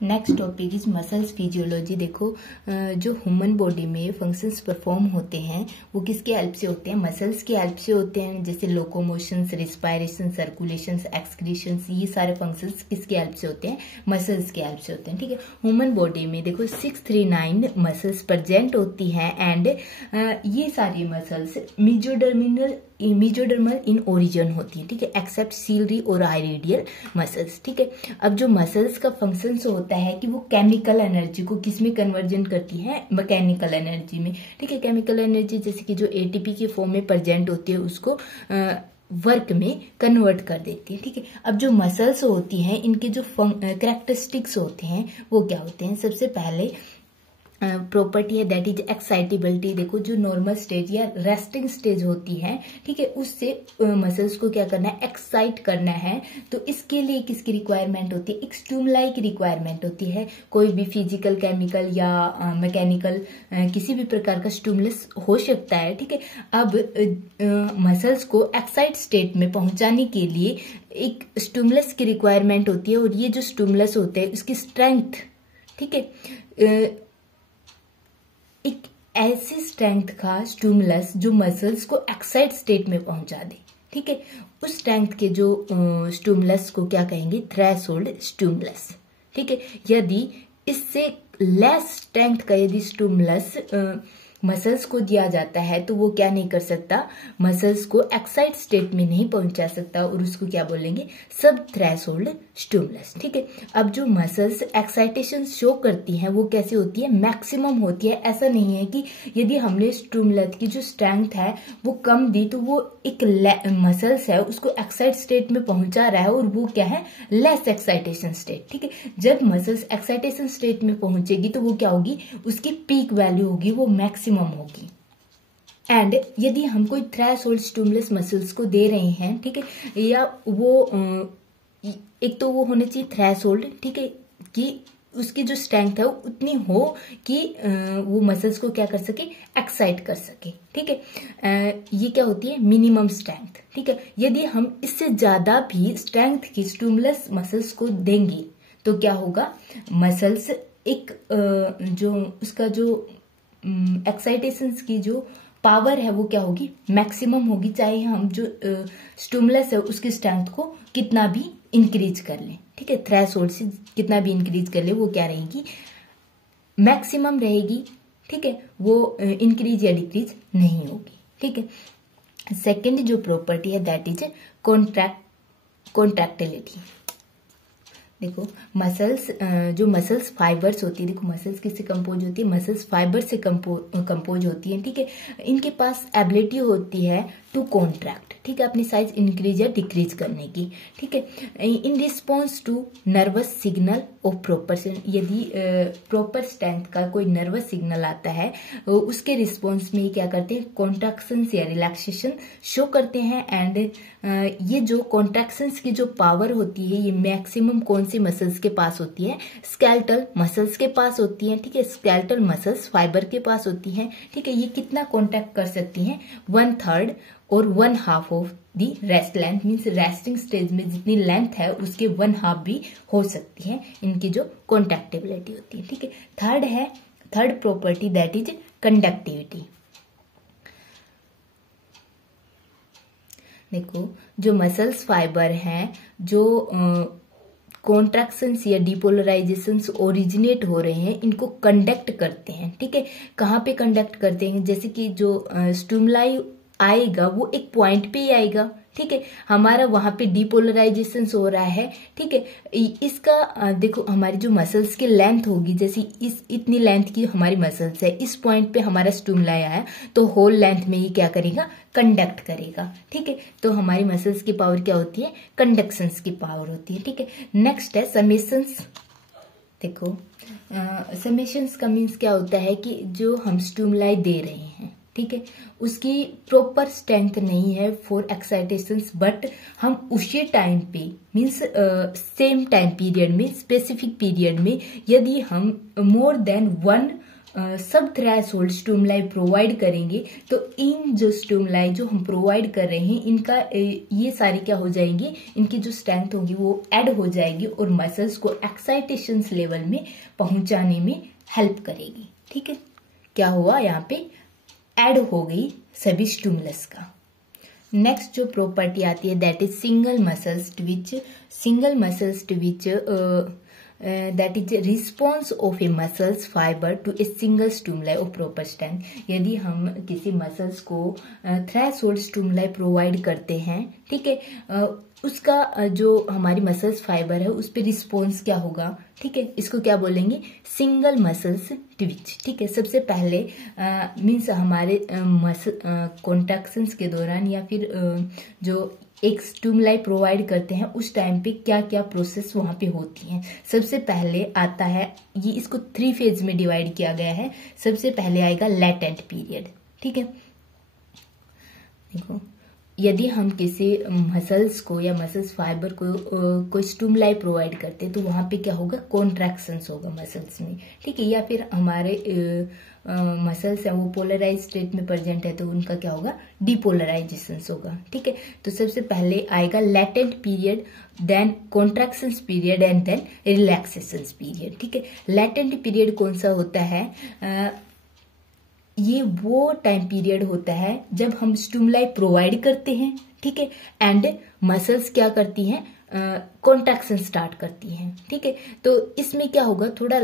Next topic is muscles physiology. देखो जो human body में फंक्शंस परफॉर्म होते हैं वो किसके हेल्प से होते हैं? मसल्स की हेल्प से होते हैं, जैसे लोकोमोशंस, रिस्पायरेशन, सर्कुलेशंस, एक्सक्रीशंस, ये सारे फंक्शंस किसके हेल्प से होते हैं? मसल्स के हेल्प से होते हैं। ठीक है, ह्यूमन बॉडी में देखो 639 मसल्स प्रेजेंट होती हैं एंड ये सारी मसल्स मीजोडर्मल इन ओरिजिन होती है। ठीक है, एक्सेप्ट सीलरी और आइरेडियल मसल्स। ठीक है, अब जो मसल्स का फंक्शन होता है कि वो केमिकल एनर्जी को किस में कन्वर्जन करती है? मैकेनिकल एनर्जी में। ठीक है, केमिकल एनर्जी जैसे कि जो एटीपी के फॉर्म में प्रेजेंट होती है उसको वर्क में कन्वर्ट कर देती है। ठीक है, अब जो मसल्स होती हैं इनके जो कैरेक्टरिस्टिक्स होते हैं वो क्या होते हैं? सबसे पहले प्रॉपर्टी है दैट इज एक्साइटेबिलिटी। देखो जो नॉर्मल स्टेज या रेस्टिंग स्टेज होती है, ठीक है, उससे मसल्स को क्या करना है? एक्साइट करना है। तो इसके लिए किसकी रिक्वायरमेंट होती है? एक स्टिमुलाई की रिक्वायरमेंट होती है। कोई भी फिजिकल, केमिकल या मैकेनिकल किसी भी प्रकार का स्टिमुलस हो सकता है। ठीक है, अब मसल्स को एक्साइट स्टेट में पहुंचाने के लिए एक स्टिमुलस की रिक्वायरमेंट होती है और ये जो स्टिमुलस होते हैं उसकी स्ट्रेंथ, ठीक है, एक ऐसी स्ट्रेंथ का स्टिमुलस जो मसल्स को एक्साइट स्टेट में पहुंचा दे। ठीक है, उस स्ट्रेंथ के जो स्टिमुलस को क्या कहेंगे? Threshold stimulus. ठीक है, यदि इससे लेस स्ट्रेंथ का यदि स्टिमुलस मसल्स को दिया जाता है तो वो क्या नहीं कर सकता? मसल्स को एक्साइट स्टेट में नहीं पहुंचा सकता और उसको क्या बोलेंगे? सब थ्रेशोल्ड स्टिमुलस। ठीक है, अब जो मसल्स एक्साइटेशन शो करती हैं वो कैसे होती है? मैक्सिमम होती है। ऐसा नहीं है कि यदि हमने स्टिमुलस की जो स्ट्रेंथ है वो कम दी तो वो एक मसल्स है उसको एक्साइट स्टेट में पहुंचा रहा है और वो क्या है? Less excitation state. ठीक है, जब मसल्स एक्साइटेशन स्टेट में पहुंचेगी तो वो क्या होगी? उसकी पीक वैल्यू होगी, वो मैक्सिमम होगी। एंड यदि हम कोई थ्रेशोल्ड स्टिमुलस मसल्स को दे रहे हैं, ठीक है, या वो एक तो वो होना चाहिए थ्रेशोल्ड, ठीक है, कि उसकी जो स्ट्रेंथ है वो उतनी हो कि वो मसल्स को क्या कर सके? एक्साइट कर सके। ठीक है, ये क्या होती है? Minimum strength. ठीक है, यदि हम इससे ज्यादा भी स्ट्रेंथ की स्टिमुलस मसल्स को देंगे तो क्या होगा? मसल्स एक जो उसका जो एक्साइटेशन की जो पावर है वो क्या होगी? मैक्सिमम होगी, चाहे हम जो स्टिमुलस है उसकी स्ट्रेंथ को कितना भी इंक्रीज कर लें। ठीक है, थ्रेशोल्ड से कितना भी इंक्रीज कर ले वो क्या रहेगी? मैक्सिमम रहेगी। ठीक है, वो इंक्रीज या डिक्रीज नहीं होगी। ठीक है, सेकेंड जो प्रॉपर्टी है दैट इज कॉन्ट्रैक्टिलिटी। देखो मसल्स जो मसल्स फाइबर्स होती है, देखो मसल्स किससे कंपोज होती है? मसल्स फाइबर से कंपोज होती है। ठीक है, इनके पास एबिलिटी होती है टू कॉन्ट्रैक्ट, ठीक है, अपनी साइज इंक्रीज या डिक्रीज करने की। ठीक है, in response to nervous signal of proper, यदि प्रॉपर स्ट्रेंथ का कोई नर्वस सिग्नल आता है उसके रिस्पॉन्स में क्या करते हैं? कॉन्ट्रैक्शन या रिलैक्सेशन शो करते हैं। एंड ये जो कॉन्ट्रैक्शन की जो पावर होती है ये मैक्सिमम कौन सी मसल्स के पास होती है? स्केलेटल मसल्स के पास होती है। ठीक है, स्केलेटल मसल्स फाइबर के पास होती हैं। ठीक है, ये कितना कॉन्ट्रैक्ट कर सकती हैं? 1/3 और 1/2 of the rest length, means resting stage में जितनी लेंथ है उसके 1/2 भी हो सकती है इनकी जो कॉन्ट्रैक्टिबिलिटी होती है। ठीक है, third property that is conductivity. देखो जो मसल्स फाइबर हैं जो कॉन्ट्रैक्शंस या डिपोलराइजेशंस ओरिजिनेट हो रहे हैं इनको कंडक्ट करते हैं। ठीक है, कहाँ पे कंडक्ट करते हैं? जैसे कि जो स्टिमुलाई आएगा वो एक पॉइंट पे ही आएगा। ठीक है, हमारा वहां पे डिपोलराइजेशन हो रहा है। ठीक है, इसका देखो हमारी जो मसल्स की लेंथ होगी, जैसे इतनी लेंथ की हमारी मसल्स है, इस पॉइंट पे हमारा स्टिमुलाई आया तो होल लेंथ में ही क्या करेगा? कंडक्ट करेगा। ठीक है, तो हमारी मसल्स की पावर क्या होती है? कंडक्शंस की पावर होती है। ठीक है, नेक्स्ट है समेशंस। देखो समेशंस का मीन्स क्या होता है कि जो हम स्टिमुलाई दे रहे हैं, ठीक है, उसकी प्रॉपर स्ट्रेंथ नहीं है फॉर एक्साइटेशंस, बट हम उसी टाइम पे मीन्स सेम टाइम पीरियड में, स्पेसिफिक पीरियड में यदि हम मोर देन 1 सब थ्रेशोल्ड स्टिमुलाई प्रोवाइड करेंगे तो इन जो स्टिमुलाई जो हम प्रोवाइड कर रहे हैं इनका ये सारी क्या हो जाएंगी, इनकी जो स्ट्रेंथ होगी वो ऐड हो जाएगी और मसल्स को एक्साइटेशन लेवल में पहुंचाने में हेल्प करेगी। ठीक है, क्या हुआ यहाँ पे ऐड हो गई सभी स्टिमुलस का। नेक्स्ट जो प्रॉपर्टी आती है that is single muscles Twitch. Single muscles Twitch that is response of a muscles fiber to a single stimuli of proper strength। यदि हम किसी मसल्स को थ्रेशोल्ड स्टिमुलाई प्रोवाइड करते हैं, ठीक है, उसका जो हमारी मसल्स फाइबर है उस पर रिस्पॉन्स क्या होगा, ठीक है, इसको क्या बोलेंगे, सिंगल मसल्स ट्विच। ठीक है, सबसे पहले मीन्स हमारे कॉन्ट्रैक्शंस के दौरान या फिर जो एक स्टिमुलाई प्रोवाइड करते हैं उस टाइम पे क्या क्या प्रोसेस वहां पे होती हैं। सबसे पहले आता है, ये इसको 3 फेज में डिवाइड किया गया है। सबसे पहले आएगा लैटेंट पीरियड। ठीक है, देखो यदि हम किसी मसल्स को या मसल्स फाइबर को कोई स्टिमुलाई प्रोवाइड करते हैं तो वहां पे क्या होगा, कॉन्ट्रैक्शंस होगा मसल्स में। ठीक है, या फिर हमारे मसल्स है वो पोलराइज स्टेट में प्रेजेंट है तो उनका क्या होगा, डिपोलराइजेशन होगा। ठीक है, तो सबसे पहले आएगा latent period, then contractions period and then relaxation period. ठीक है, लैटेंट पीरियड कौन सा होता है, ये वो टाइम पीरियड होता है जब हम स्टिमुलाई प्रोवाइड करते हैं, ठीक है, एंड मसल्स क्या करती हैं, कॉन्ट्रैक्शन स्टार्ट करती हैं। ठीक है, तो इसमें क्या होगा, थोड़ा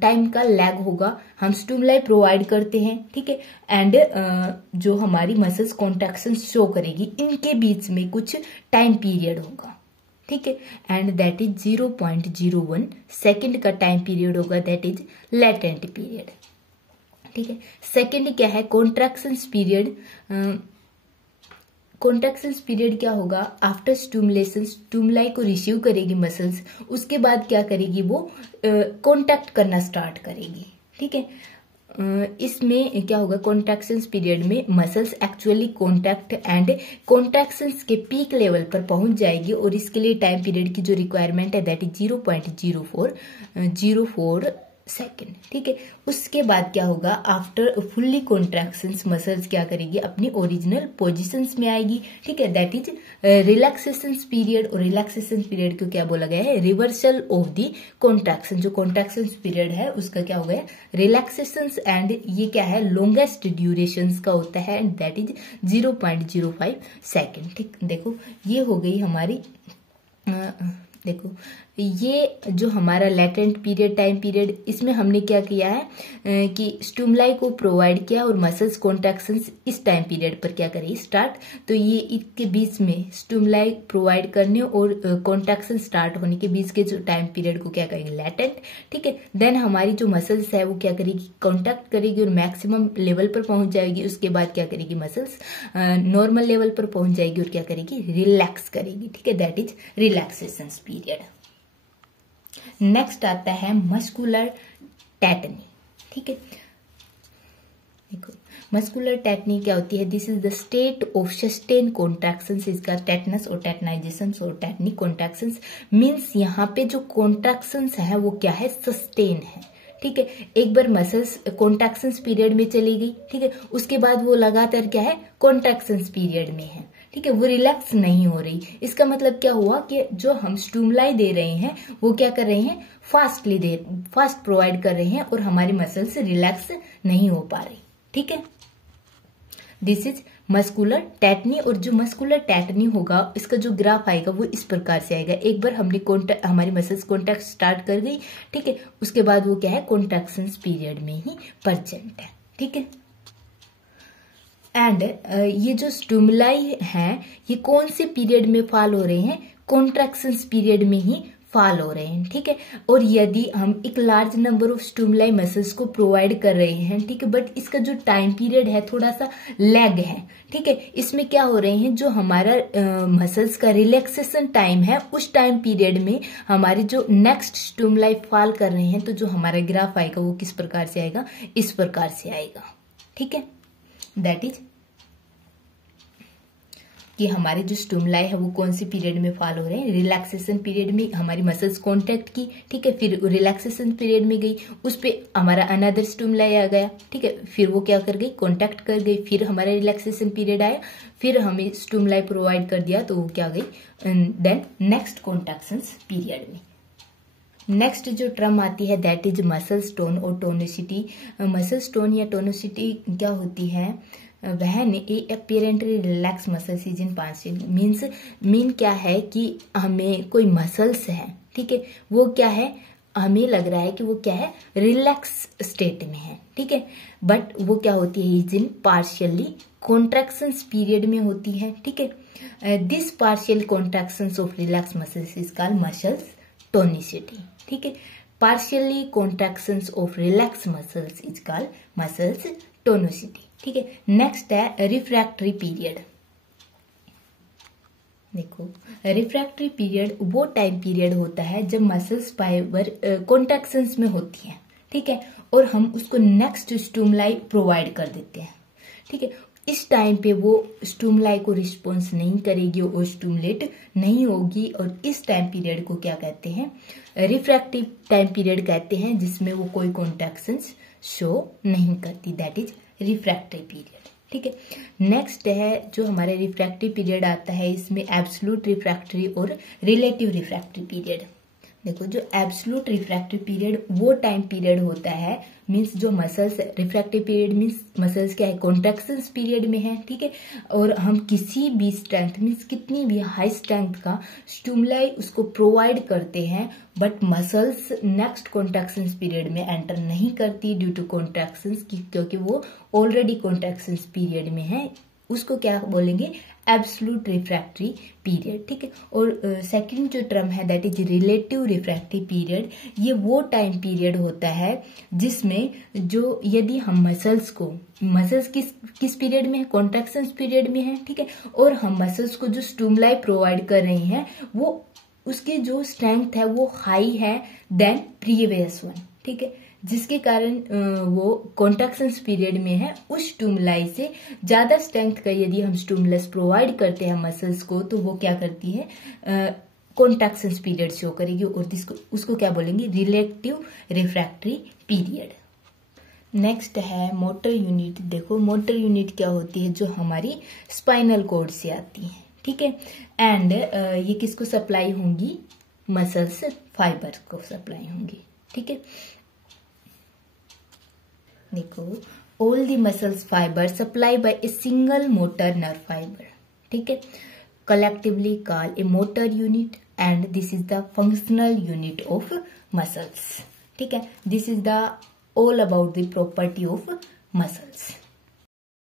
टाइम का लैग होगा। हम स्टिमुलाई प्रोवाइड करते हैं, ठीक है, एंड जो हमारी मसल्स कॉन्ट्रैक्शन शो करेगी, इनके बीच में कुछ टाइम पीरियड होगा। ठीक है, एंड दैट इज 0.01 सेकेंड का टाइम पीरियड होगा, दैट इज लैटेंट पीरियड। ठीक है, सेकेंड क्या है, कॉन्ट्रैक्शंस पीरियड। कॉन्ट्रैक्शंस पीरियड क्या होगा, आफ्टर स्टिमुलेशन स्टिमुलाई को रिसीव करेगी मसल्स, उसके बाद क्या करेगी, वो कॉन्टैक्ट करना स्टार्ट करेगी। ठीक है, इसमें क्या होगा, कॉन्ट्रैक्शंस पीरियड में muscles actually contact and contractions के पीक लेवल पर पहुंच जाएगी और इसके लिए टाइम पीरियड की जो रिक्वायरमेंट है दैट इज 0.04 सेकेंड। ठीक है, उसके बाद क्या होगा, आफ्टर फुल्ली कॉन्ट्रैक्शंस मसल्स क्या करेगी, अपनी ओरिजिनल पोजीशंस में आएगी। ठीक है, दैट इज रिलैक्सेशन पीरियड। और रिलैक्सेशन पीरियड को क्या बोला गया है, रिवर्सल ऑफ दी कॉन्ट्रैक्शन। जो कॉन्ट्रैक्शन पीरियड है उसका क्या हो गया, रिलैक्सेशन, एंड ये क्या है, लॉन्गेस्ट ड्यूरेशन का होता है, दैट इज 0.05 सेकेंड। ठीक, देखो ये हो गई हमारी, देखो ये जो हमारा लैटेंट पीरियड टाइम पीरियड, इसमें हमने क्या किया है कि स्टिमुलाई को प्रोवाइड किया और मसल्स कॉन्ट्रैक्शंस इस टाइम पीरियड पर क्या करेगी, स्टार्ट। तो ये इसके बीच में स्टिमुलाई प्रोवाइड करने और कॉन्ट्रैक्शन स्टार्ट होने के बीच के जो टाइम पीरियड को क्या करेंगे, लैटेंट। ठीक है, देन हमारी जो मसल्स है वो क्या करेगी, कॉन्टैक्ट करेगी और मैक्सिमम लेवल पर पहुंच जाएगी। उसके बाद क्या करेगी, मसल्स नॉर्मल लेवल पर पहुंच जाएगी और क्या करेगी, रिलैक्स करेगी। ठीक है, that is relaxation period. Next आता है मस्कुलर टेटनी। ठीक है, देखो मस्कुलर टेटनी क्या होती है, this is the state of sustain contractions. इसका टेटनस और टेटनाइजेशन और टेटनिक कॉन्ट्रैक्शंस मीन्स यहाँ पे जो कॉन्ट्रैक्शंस है वो क्या है, सस्टेन है। ठीक है, एक बार मसल्स कॉन्ट्रैक्शंस पीरियड में चली गई, ठीक है, उसके बाद वो लगातार क्या है, कॉन्ट्रैक्शंस पीरियड में है। ठीक है, वो रिलैक्स नहीं हो रही। इसका मतलब क्या हुआ कि जो हम स्टिमुलाई दे रहे हैं वो क्या कर रहे हैं, फास्ट प्रोवाइड कर रहे हैं और हमारी मसल्स रिलैक्स नहीं हो पा रही। ठीक है, दिस इज मस्कुलर टेटनी। और जो मस्कुलर टेटनी होगा इसका जो ग्राफ आएगा वो इस प्रकार से आएगा। एक बार हमने हमारी मसल्स कॉन्ट्रैक्ट स्टार्ट कर गई, ठीक है, उसके बाद वो क्या है, कॉन्ट्रैक्शन पीरियड में ही प्रेजेंट है। ठीक है, एंड ये जो स्टिमुलाई हैं ये कौन से पीरियड में फॉल हो रहे हैं, कॉन्ट्रैक्शंस पीरियड में ही फॉल हो रहे हैं। ठीक है, और यदि हम एक large number of stimuli muscles को प्रोवाइड कर रहे हैं, ठीक है, बट इसका जो टाइम पीरियड है थोड़ा सा लैग है। ठीक है, इसमें क्या हो रहे हैं, जो हमारा मसल्स का रिलैक्सेशन टाइम है उस टाइम पीरियड में हमारे जो नेक्स्ट स्टिमुलाई फॉल कर रहे हैं, तो जो हमारा ग्राफ आएगा वो किस प्रकार से आएगा, इस प्रकार से आएगा। ठीक है, दैट इज कि हमारे जो स्टिमुलाई है वो कौन सी पीरियड में फॉल हो रहे हैं। रिलैक्सेशन पीरियड में हमारी मसल्स कॉन्ट्रैक्ट की, ठीक है, फिर रिलैक्सेशन पीरियड में गई, उस पे हमारा अनदर स्टिमुलाई आ गया, ठीक है, फिर वो क्या कर गई, कॉन्ट्रैक्ट कर गई, फिर हमारा रिलैक्सेशन पीरियड आया, फिर हमें स्टिमुलाई प्रोवाइड कर दिया तो वो क्या गई, देन नेक्स्ट कॉन्ट्रैक्शन पीरियड में। नेक्स्ट जो टर्म आती है दैट इज मसल टोन और टोनिसिटी। मसल टोन या टोनिसिटी क्या होती है, वह apparently relax muscles is in partial mean क्या है कि हमें कोई मसल्स है, ठीक है, वो क्या है, हमें लग रहा है कि वो क्या है, रिलैक्स स्टेट में है, ठीक है, बट वो क्या होती है, is in partially contractions period में होती है, ठीक है। This partial contractions of relax muscles is called muscles tonicity, ठीक है। Partially contractions of relax muscles is called muscles tonicity, ठीक है। नेक्स्ट है रिफ्रैक्टरी पीरियड। देखो, रिफ्रैक्टरी पीरियड वो टाइम पीरियड होता है जब मसल्स फाइबर कॉन्ट्रैक्शंस में होती है, ठीक है, और हम उसको नेक्स्ट स्टिमुलाई प्रोवाइड कर देते हैं, ठीक है। इस टाइम पे वो स्टिमुलाई को रिस्पॉन्स नहीं करेगी और स्टिमुलेट नहीं होगी, और इस टाइम पीरियड को क्या कहते हैं, रिफ्रैक्टिव टाइम पीरियड कहते हैं, जिसमें वो कोई कॉन्ट्रैक्शंस शो नहीं करती, दैट इज रिफ्रैक्टिव पीरियड, ठीक है। नेक्स्ट है जो हमारे रिफ्रैक्टिव पीरियड आता है, इसमें एब्सोल्यूट रिफ्रैक्टरी और रिलेटिव रिफ्रैक्टिव पीरियड। देखो, जो एब्सोल्यूट रिफ्रैक्टिव पीरियड वो टाइम पीरियड होता है, मीन्स जो muscles, refractive period means muscles क्या है, कॉन्ट्रैक्शंस पीरियड में है, ठीक है, और हम किसी भी स्ट्रेंथ मीन्स कितनी भी हाई स्ट्रेंथ का स्टिमुलाई उसको प्रोवाइड करते हैं, but muscles next contractions period में एंटर नहीं करती ड्यू टू कॉन्ट्रैक्शंस की, क्योंकि वो ऑलरेडी कॉन्ट्रैक्शंस पीरियड में है, उसको क्या बोलेंगे, एब्सोल्यूट रिफ्रैक्टरी पीरियड, ठीक है। और सेकंड जो टर्म है that is relative refractory period. ये वो टाइम पीरियड होता है जिसमें जो यदि हम मसल्स किस पीरियड में है, कॉन्ट्रैक्शंस पीरियड में है, ठीक है, और हम मसल्स को जो स्टिमुलाई प्रोवाइड कर रहे हैं वो उसकी जो स्ट्रेंथ है वो हाई है देन प्रीवियस वन, ठीक है, जिसके कारण वो कॉन्ट्रैक्शंस पीरियड में है, उस स्टिमुलाई से ज्यादा स्ट्रेंथ का यदि हम स्टिमुलस प्रोवाइड करते हैं मसल्स को, तो वो क्या करती है, कॉन्ट्रैक्शंस पीरियड शो करेगी, और उसको क्या बोलेंगे, रिलेटिव रिफ्रैक्टरी पीरियड। नेक्स्ट है मोटर यूनिट। देखो, मोटर यूनिट क्या होती है, जो हमारी स्पाइनल कॉर्ड से आती है, ठीक है, एंड ये किसको सप्लाई होंगी, मसल्स फाइबर को सप्लाई होंगी, ठीक है। देखो, all the muscles fibre supply bye a single motor nerve fibre, ठीक है, collectively call A motor unit, and this is the functional unit of muscles, ठीक है। This is the all about the property of muscles.